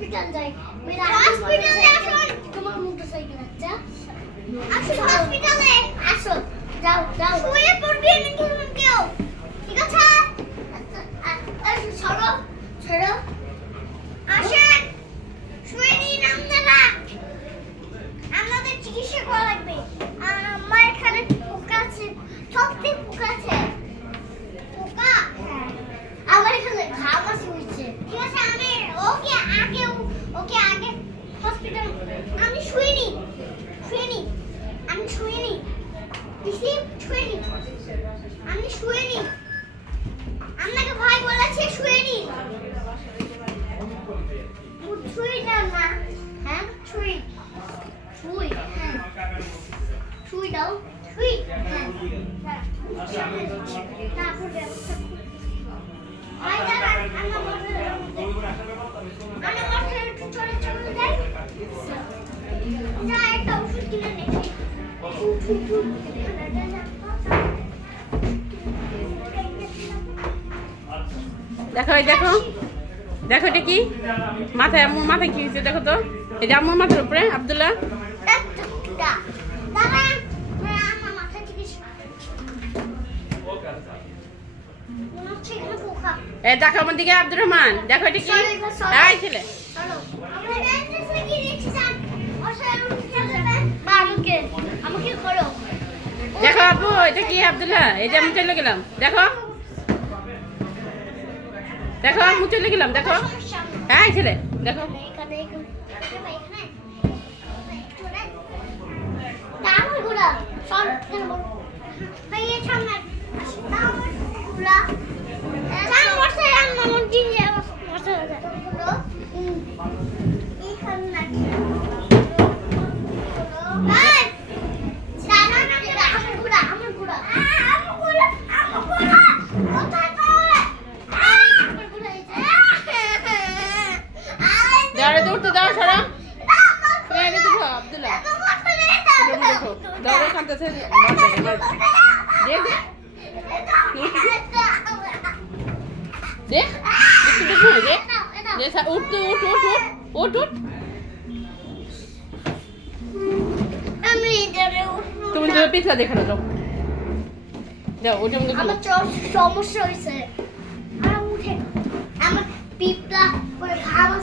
hospital যাই হসপিটালে আসুন তোমার মোটরসাইকেল আছে আসুন হসপিটালে আসুন যাও যাও শুয়ে পড়বি নাকি কেউ ঠিক আছে ছাড়ো ছাড়ো আসেন শুয়ে নিন আপনারা আমাদের চিকিৎসা করা লাগবে আমার এখানে পোকা আছে সত্যি পোকা আছে পোকা আমার এখানে ঘাম আছে হয়েছে ঠিক আছে আমি ওকে আগে হসপিটাল আমি শুয়ে নি আমি শুয়ে নি আপনাকে ভাই বলেছে শুয়ে নি শুয়ে যান না হ্যাঁ শুয়ে হ্যাঁ শুয়ে দাও শুয়ে হ্যাঁ তারপর ব্যবস্থা ভাই দাঁড়ান আমার মাথায় একটু চলে যাই যা একটা ওষুধ কিনে নে দেখো এই দেখো দেখো এটা কি মাথায় আম্মুর মাথায় কি হয়েছে দেখো তো এটা আম্মুর মাথার উপরে আব্দুল্লাহ এ দেখো আমার দিকে আব্দুর রহমান দেখো এটা কি এই ছেলে দেখো আপু এটা কি আব্দুল্লাহ এই যে আমি চলে গেলাম দেখো দেখো আমি চলে গেলাম দেখো হ্যাঁ ছেলে দেখো দৌড়তে দাও সরা আব্দুল্লাহ দেখো কাঁদতেছে তুমি পিছলা দেখানো যাও যাও ওটা সমস্যা হয়েছে আমার পিপলা